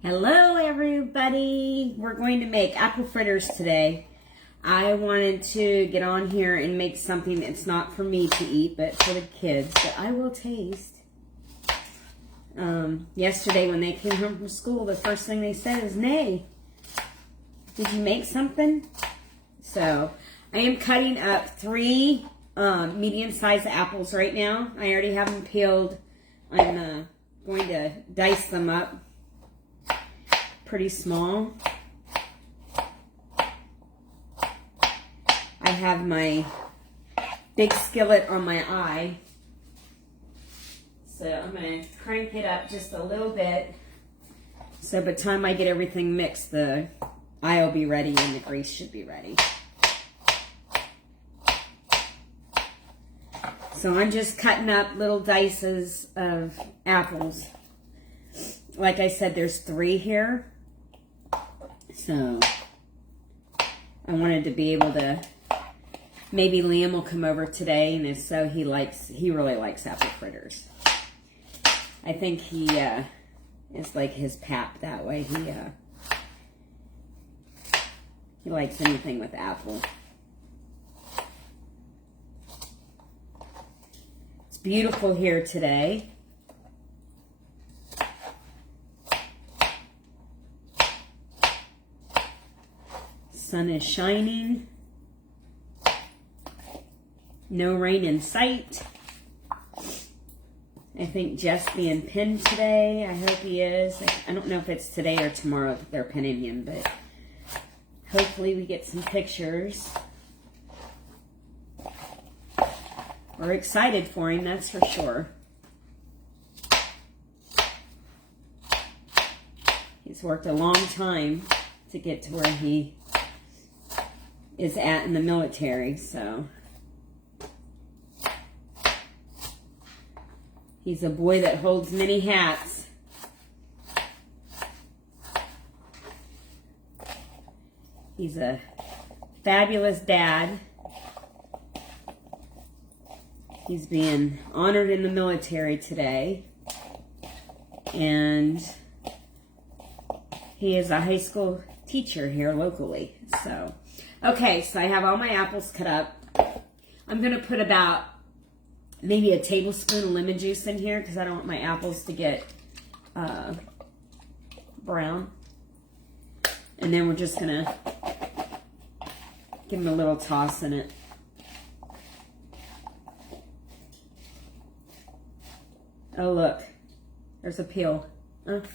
Hello everybody! We're going to make apple fritters today. I wanted to get on here and make something that's not for me to eat, but for the kids, that I will taste. Yesterday when they came home from school, the first thing they said is, "Nay, did you make something?" So, I am cutting up 3 medium-sized apples right now. I already have them peeled. I'm going to dice them up pretty small. I have my big skillet on my eye, so I'm going to crank it up just a little bit, so by the time I get everything mixed, the eye will be ready and the grease should be ready. So I'm just cutting up little dices of apples. Like I said, there's 3 here. So I wanted to be able to, maybe Liam will come over today, and if so, he really likes apple fritters. I think he is like his pap that way. He likes anything with apple. It's beautiful here today. Sun is shining. No rain in sight. I think Jeff's being pinned today. I hope he is. I don't know if it's today or tomorrow that they're pinning him, but hopefully we get some pictures. We're excited for him, that's for sure. He's worked a long time to get to where he is at in the military, so he's a boy that holds many hats. He's a fabulous dad. He's being honored in the military today, and he is a high school teacher here locally. So okay, so I have all my apples cut up. I'm going to put about maybe a tablespoon of lemon juice in here because I don't want my apples to get brown. And then we're just going to give them a little toss in it. Oh, look. There's a peel. Don't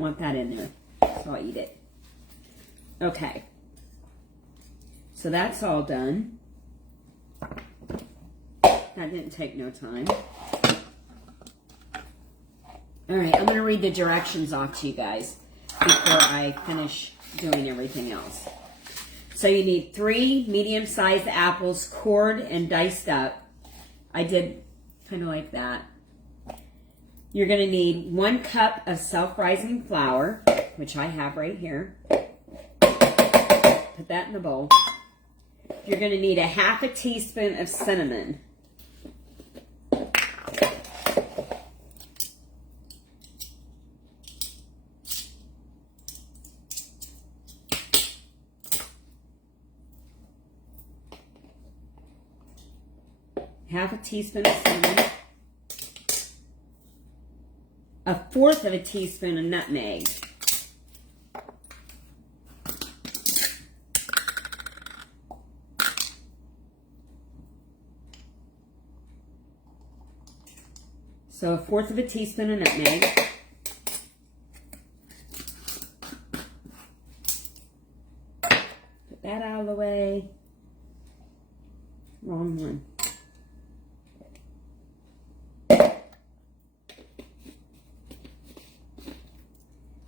want that in there, so I'll eat it. Okay, so that's all done. That didn't take no time. All right, I'm going to read the directions off to you guys before I finish doing everything else. So you need 3 medium-sized apples, cored and diced up. I did kind of like that. You're going to need 1 cup of self-rising flour, which I have right here. Put that in the bowl. You're going to need a 1/2 teaspoon of cinnamon. Half a teaspoon of cinnamon. 1/4 teaspoon of nutmeg. So 1/4 teaspoon of nutmeg. Put that out of the way. Wrong one.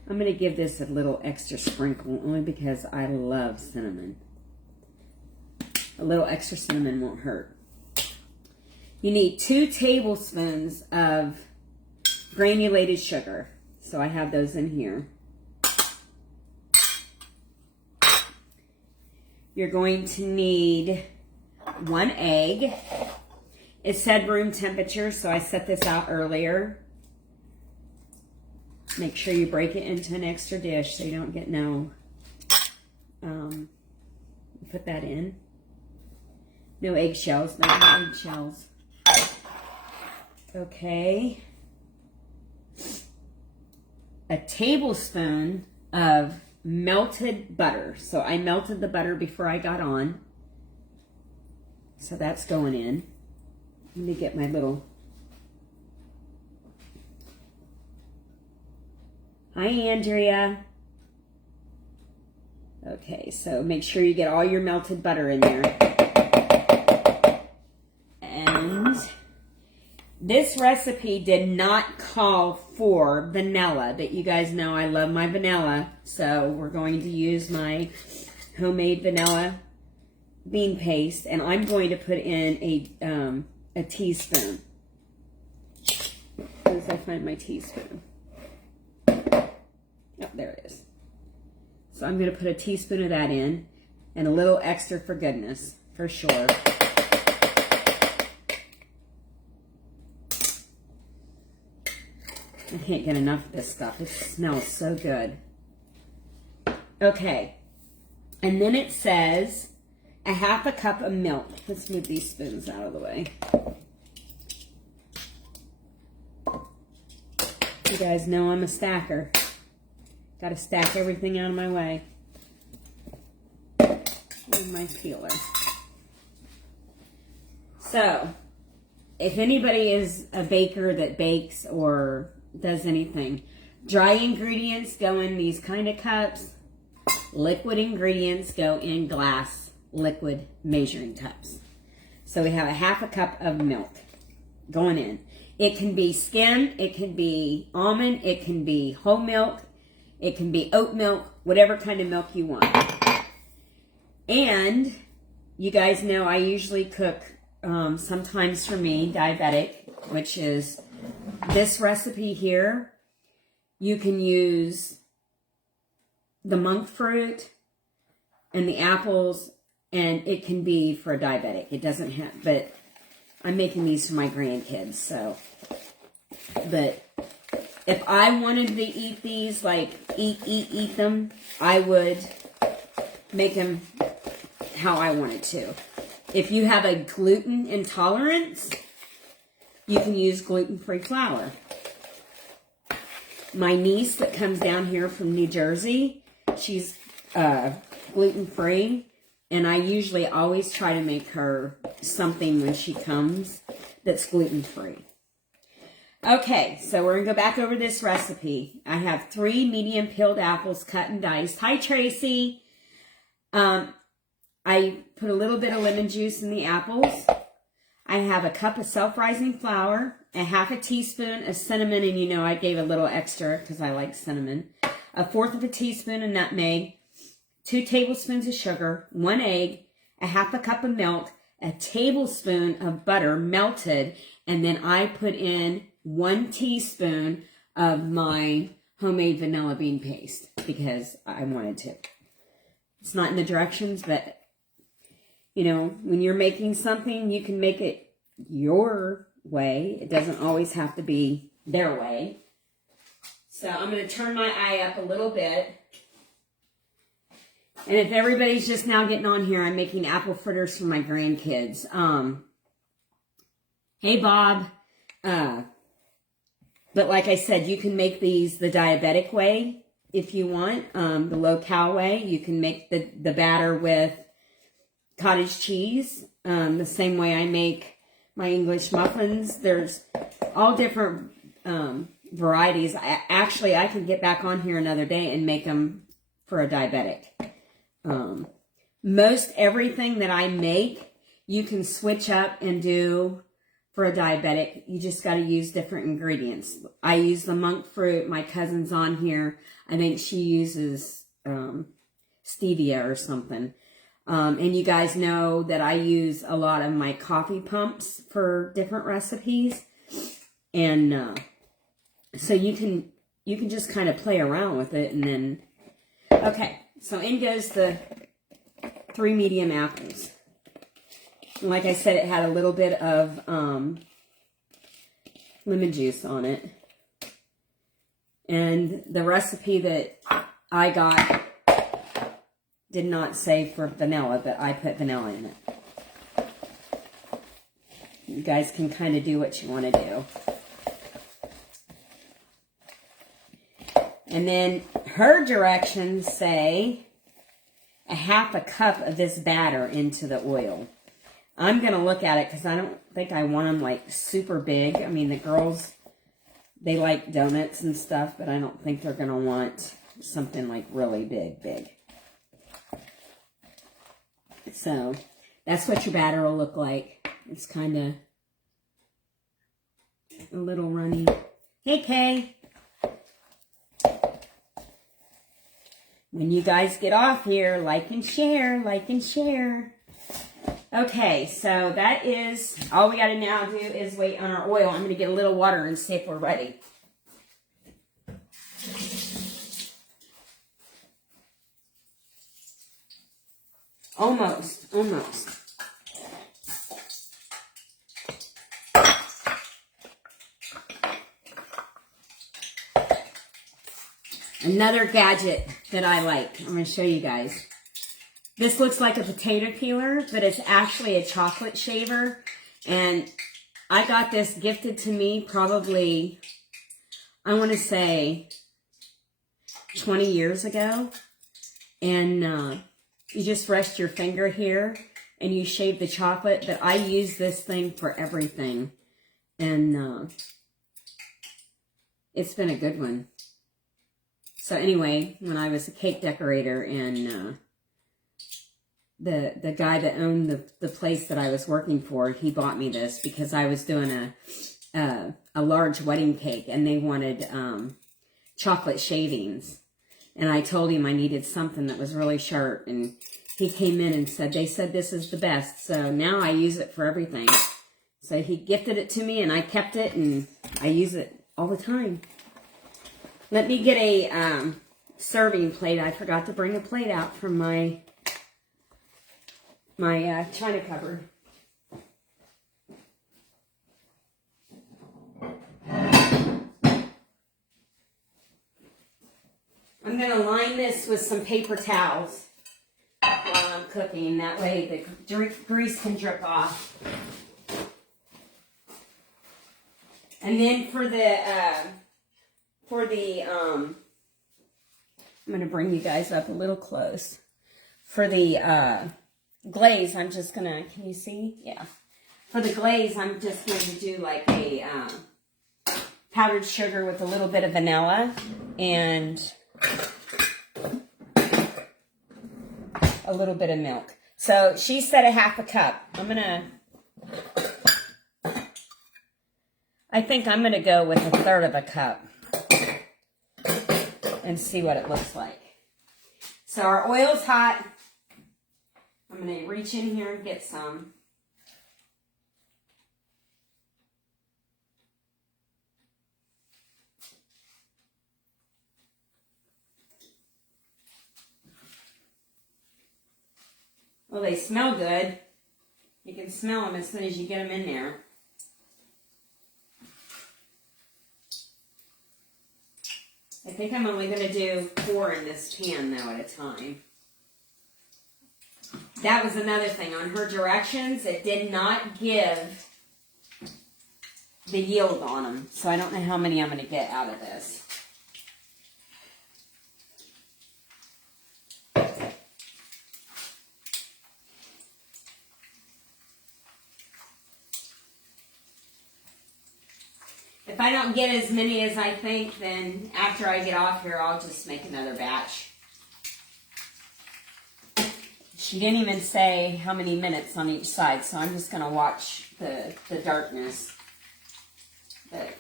I'm going to give this a little extra sprinkle only because I love cinnamon. A little extra cinnamon won't hurt. You need 2 tablespoons of granulated sugar. So I have those in here. You're going to need 1 egg. It said room temperature, so I set this out earlier. Make sure you break it into an extra dish so you don't get no, put that in. No eggshells, no eggshells. Okay. A tablespoon of melted butter. So I melted the butter before I got on. So that's going in. Let me get my little... Hi, Andrea. Okay, so make sure you get all your melted butter in there. And this recipe did not call for vanilla, but you guys know I love my vanilla. So we're going to use my homemade vanilla bean paste, and I'm going to put in a teaspoon. Where does I find my teaspoon? Oh, there it is. So I'm going to put a teaspoon of that in, and a little extra for goodness, for sure. I can't get enough of this stuff. It smells so good. Okay. And then it says a half a cup of milk. Let's move these spoons out of the way. You guys know I'm a stacker. Got to stack everything out of my way. And my peeler. So, if anybody is a baker that bakes or does anything, dry ingredients go in these kind of cups. Liquid ingredients go in glass liquid measuring cups. So we have a half a cup of milk going in. It can be skimmed, it can be almond, it can be whole milk, it can be oat milk, whatever kind of milk you want. And you guys know I usually cook, sometimes for me, diabetic, which is this recipe here. You can use the monk fruit and the apples, and it can be for a diabetic. It doesn't have, but I'm making these for my grandkids, so. But if I wanted to eat these, like eat them, I would make them how I wanted to. If you have a gluten intolerance, you can use gluten-free flour. My niece that comes down here from New Jersey, she's gluten-free, and I usually always try to make her something when she comes that's gluten-free. Okay, so we're going to go back over this recipe. I have 3 medium peeled apples cut and diced. Hi, Tracy. I put a little bit of lemon juice in the apples. I have a cup of self-rising flour, a half a teaspoon of cinnamon, and you know I gave a little extra because I like cinnamon. 1/4 of a teaspoon of nutmeg, 2 tablespoons of sugar, 1 egg, a half a cup of milk, a tablespoon of butter melted, and then I put in 1 teaspoon of my homemade vanilla bean paste because I wanted to. It's not in the directions, but you know, when you're making something, you can make it your way. It doesn't always have to be their way. So I'm going to turn my eye up a little bit. And if everybody's just now getting on here, I'm making apple fritters for my grandkids. Hey, Bob. But like I said, you can make these the diabetic way if you want. The low-cal way. You can make the batter with cottage cheese, the same way I make my English muffins. There's all different varieties. I can get back on here another day and make them for a diabetic. Most everything that I make, you can switch up and do for a diabetic. You just got to use different ingredients. I use the monk fruit. My cousin's on here. I think she uses stevia or something. And you guys know that I use a lot of my coffee pumps for different recipes. And so you can just kind of play around with it. And then, okay, so in goes the 3 medium apples. And like I said, it had a little bit of lemon juice on it. And the recipe that I got did not say for vanilla, but I put vanilla in it. You guys can kind of do what you want to do. And then her directions say a half a cup of this batter into the oil. I'm going to look at it because I don't think I want them like super big. I mean, the girls, they like donuts and stuff, but I don't think they're going to want something like really big. So that's what your batter will look like. It's kind of a little runny. Hey, Kay. When you guys get off here, like and share, like and share. Okay, so that is, all we got to now do is wait on our oil. I'm going to get a little water and see if we're ready. Almost. Another gadget that I like. I'm going to show you guys. This looks like a potato peeler, but it's actually a chocolate shaver. And I got this gifted to me probably, I want to say, 20 years ago. And you just rest your finger here and you shave the chocolate. But I use this thing for everything. And it's been a good one. So anyway, when I was a cake decorator and the guy that owned the place that I was working for, he bought me this because I was doing a large wedding cake and they wanted chocolate shavings. And I told him I needed something that was really sharp. And he came in and said, they said this is the best. So now I use it for everything. So he gifted it to me and I kept it and I use it all the time. Let me get a serving plate. I forgot to bring a plate out from my china cupboard. I'm going to line this with some paper towels while I'm cooking. That way the grease can drip off. And then for the I'm going to bring you guys up a little close. For the glaze, I'm just going to, can you see? Yeah. For the glaze, I'm just going to do like a powdered sugar with a little bit of vanilla and a little bit of milk. So she said a half a cup. I think I'm going to go with a third of a cup and see what it looks like. So our oil's hot. I'm going to reach in here and get some. Well, they smell good. You can smell them as soon as you get them in there. I think I'm only going to do 4 in this pan, though, at a time. That was another thing. On her directions, it did not give the yield on them. So I don't know how many I'm going to get out of this. If I don't get as many as I think, then after I get off here, I'll just make another batch. She didn't even say how many minutes on each side, so I'm just going to watch the darkness. But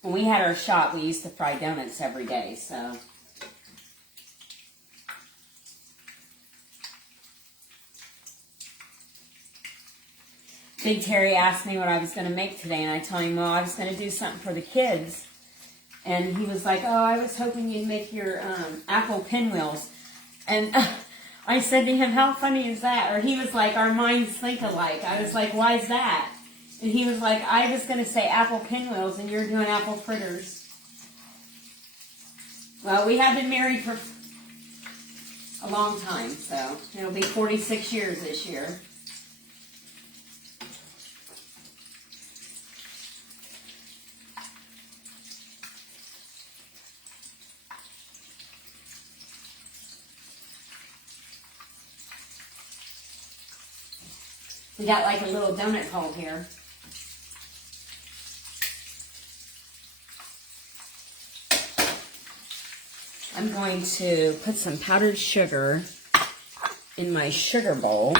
when we had our shop, we used to fry donuts every day, so. Big Terry asked me what I was going to make today, and I told him, well, I was going to do something for the kids. And he was like, oh, I was hoping you'd make your apple pinwheels. And I said to him, how funny is that? Or he was like, our minds think alike. I was like, why is that? And he was like, I was going to say apple pinwheels, and you're doing apple fritters. Well, we have been married for a long time, so it'll be 46 years this year. We got like a little donut hole here. I'm going to put some powdered sugar in my sugar bowl.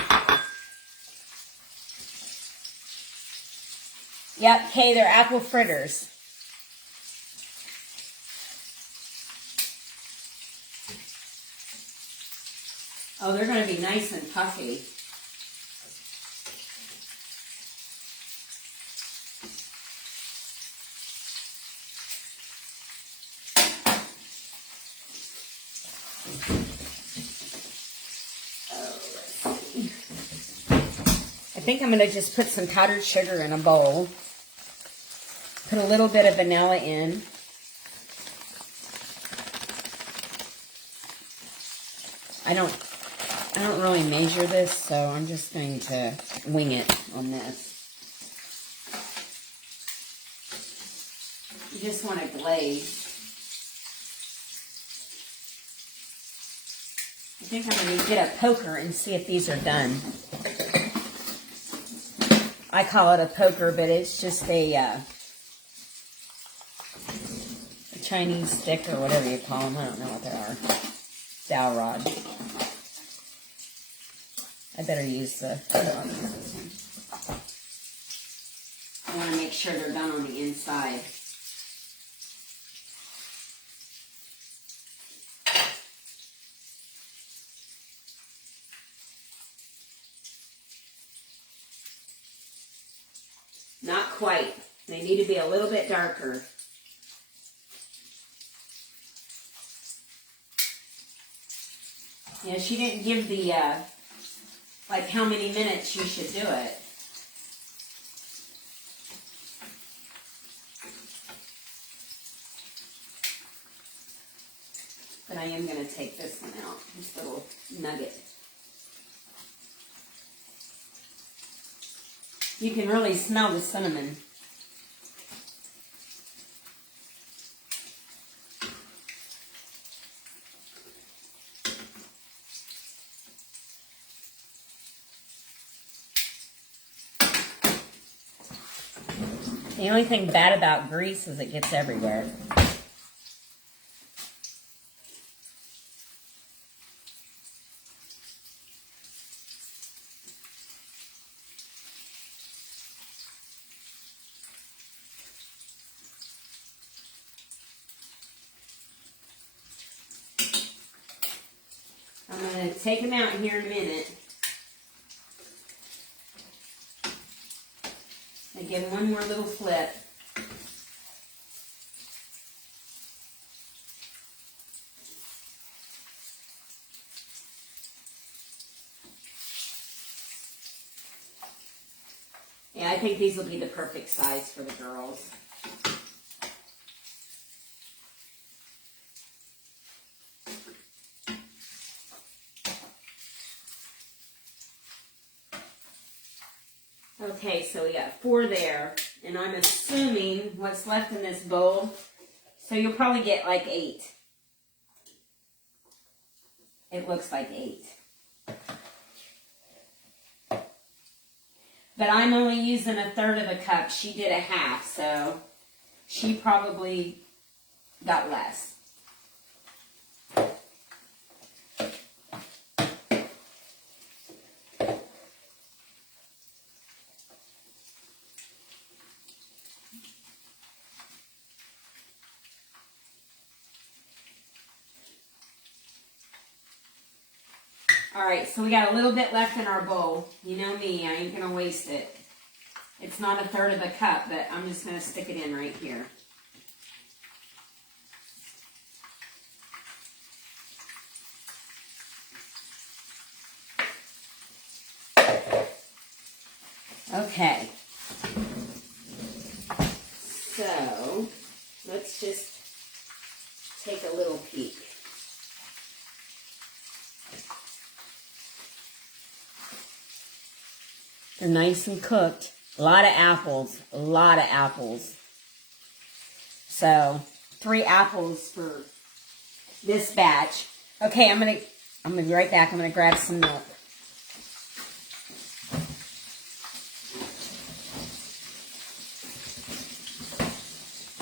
Yep, hey, they're apple fritters. Oh, they're going to be nice and puffy. I think I'm going to just put some powdered sugar in a bowl. Put a little bit of vanilla in. I don't really measure this, so I'm just going to wing it on this. You just want to glaze. I think I'm going to get a poker and see if these are done. I call it a poker, but it's just a Chinese stick or whatever you call them. I don't know what they are. Dowel rod. I better use the... I want to make sure they're done on the inside. Not quite. They need to be a little bit darker. Yeah, she didn't give the, like how many minutes you should do it. But I am going to take this one out, this little nugget. You can really smell the cinnamon. The only thing bad about grease is it gets everywhere. I'm going to take them out here in a minute. I give them one more little flip. Yeah, I think these will be the perfect size for the girls. Okay, so we got 4 there, and I'm assuming what's left in this bowl, so you'll probably get like 8. It looks like 8. But I'm only using 1/3 of a cup. She did 1/2, so she probably got less. All right, so we got a little bit left in our bowl. You know me, I ain't gonna waste it. It's not 1/3 of a cup, but I'm just gonna stick it in right here. Okay. So, let's just take a little peek. They're nice and cooked. A lot of apples. A lot of apples. So, 3 apples for this batch. Okay, I'm gonna be right back. I'm gonna grab some milk.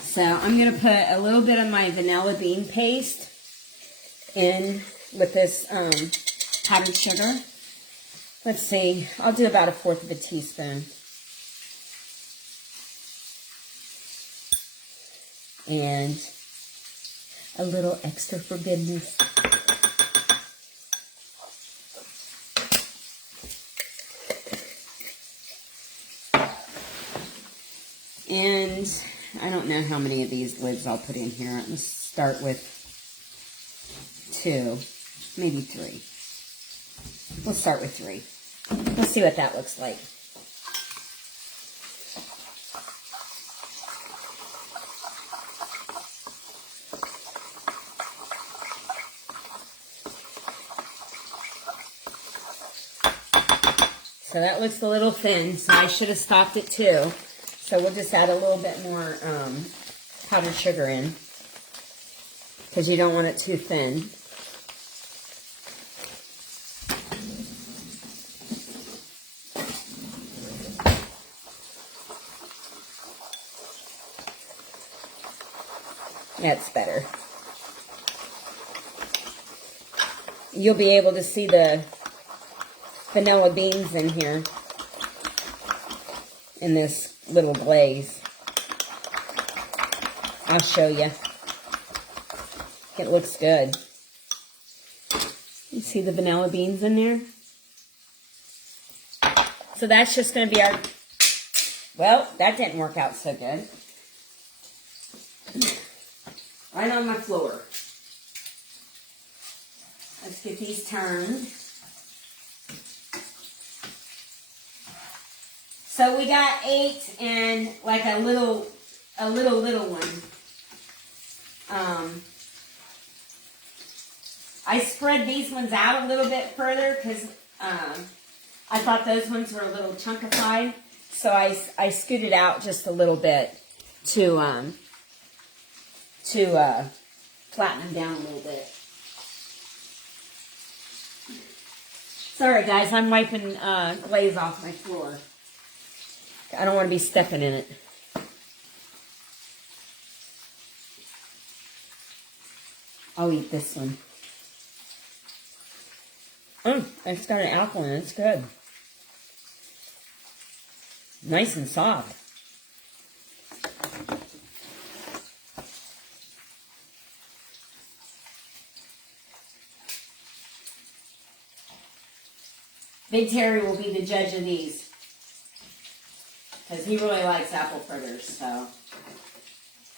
So I'm gonna put a little bit of my vanilla bean paste in with this powdered sugar. Let's see, I'll do about 1/4 of a teaspoon. And a little extra for goodness. And I don't know how many of these lids I'll put in here. Let's start with 2, maybe 3. We'll start with 3. We'll see what that looks like. So that looks a little thin, so I should have stopped it too. So we'll just add a little bit more powdered sugar in, because you don't want it too thin. That's better. You'll be able to see the vanilla beans in here in this little glaze. I'll show you. It looks good. You see the vanilla beans in there? So that's just going to be our... Well, that didn't work out so good. Right on my floor. Let's get these turned. So we got 8 and like a little one. I spread these ones out a little bit further because I thought those ones were a little chunkified. So I scooted out just a little bit to flatten them down a little bit. Sorry guys, I'm wiping glaze off my floor. I don't want to be stepping in it. I'll eat this one. It's got an apple in it. It's good. Nice and soft. Big Terry will be the judge of these, because he really likes apple fritters, so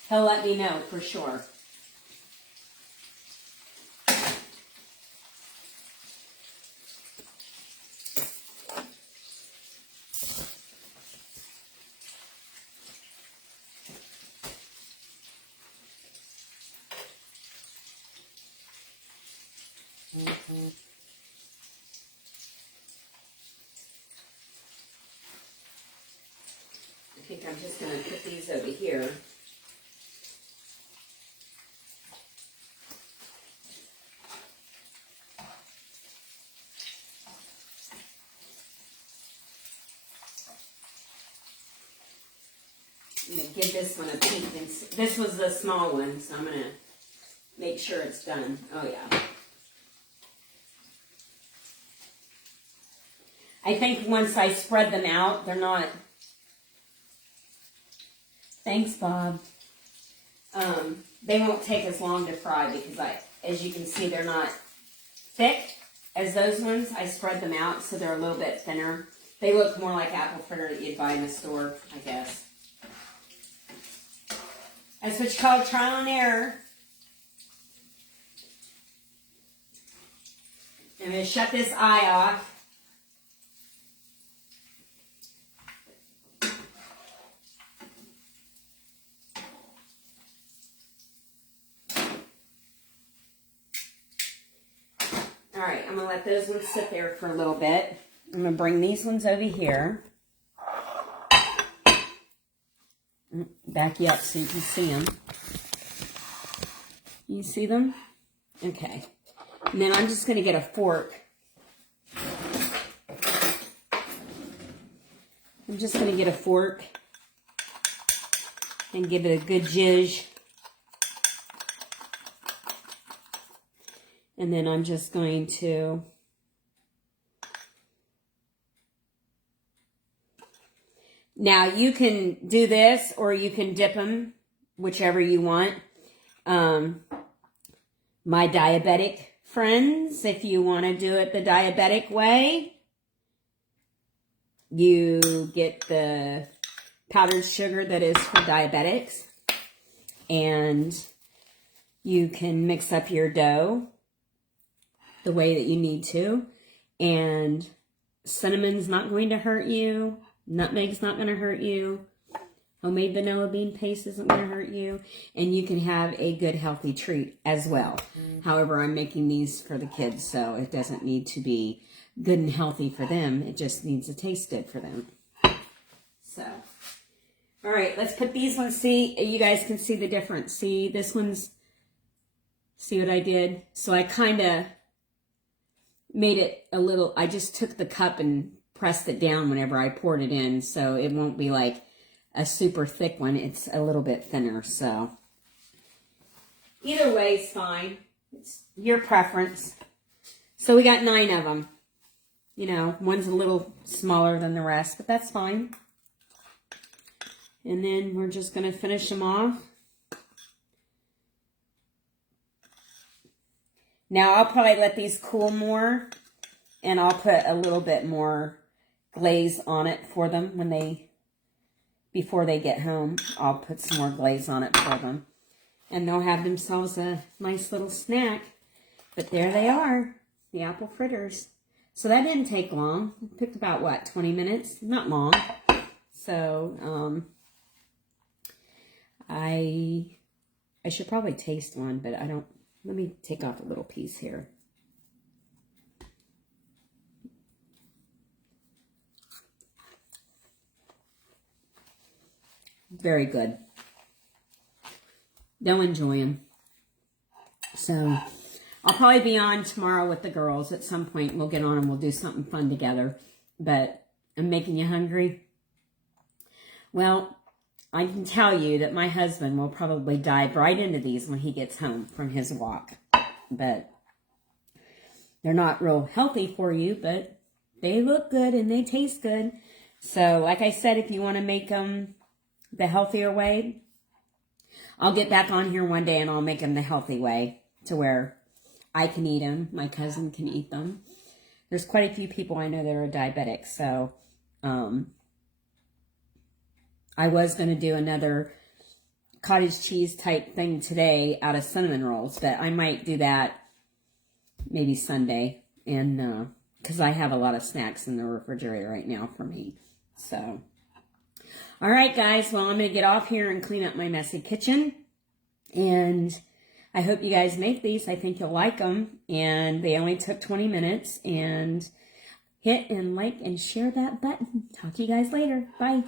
he'll let me know for sure. I think I'm just going to put these over here. I'm going to give this one a peek. This was the small one, so I'm going to make sure it's done. Oh, yeah. I think once I spread them out, they're not... Thanks, Bob. They won't take as long to fry because as you can see, they're not thick as those ones. I spread them out so they're a little bit thinner. They look more like apple fritter that you'd buy in the store, I guess. That's what you call trial and error. I'm going to shut this eye off. I'm going to let those ones sit there for a little bit. I'm going to bring these ones over here. Back you up so you can see them. You see them? Okay. And then I'm just going to get a fork. I'm just going to get a fork and give it a good zhuzh. And then I'm just going to now you can do this or you can dip them, whichever you want. My diabetic friends, if you want to do it the diabetic way, you get the powdered sugar that is for diabetics, and you can mix up your dough the way that you need to, and cinnamon's not going to hurt you, nutmeg's not going to hurt you, homemade vanilla bean paste isn't going to hurt you, and you can have a good healthy treat as well. However, I'm making these for the kids, so it doesn't need to be good and healthy for them. It just needs to taste good for them. So, all right, let's put these ones. See, you guys can see the difference. See, this one's, see what I did? So I kind of made it a little, I just took the cup and pressed it down whenever I poured it in, so it won't be like a super thick one. It's a little bit thinner, so either way is fine. It's your preference. So we got 9 of them. You know, one's a little smaller than the rest, but that's fine. And then we're just going to finish them off. Now I'll probably let these cool more, and I'll put a little bit more glaze on it for them when they, before they get home. I'll put some more glaze on it for them. And they'll have themselves a nice little snack. But there they are, the apple fritters. So that didn't take long. It took about, what, 20 minutes? Not long. So, I should probably taste one, but I don't. Let me take off a little piece here. Very good. They'll enjoy them. So I'll probably be on tomorrow with the girls at some point. We'll get on and we'll do something fun together. But I'm making you hungry. Well, I can tell you that my husband will probably dive right into these when he gets home from his walk. But they're not real healthy for you, but they look good and they taste good. So like I said, if you want to make them the healthier way, I'll get back on here one day and I'll make them the healthy way to where I can eat them. My cousin can eat them. There's quite a few people I know that are diabetic. So I was going to do another cottage cheese type thing today out of cinnamon rolls, but I might do that maybe Sunday, and because I have a lot of snacks in the refrigerator right now for me. So, all right, guys. Well, I'm going to get off here and clean up my messy kitchen, and I hope you guys make these. I think you'll like them, and they only took 20 minutes, and hit and like and share that button. Talk to you guys later. Bye.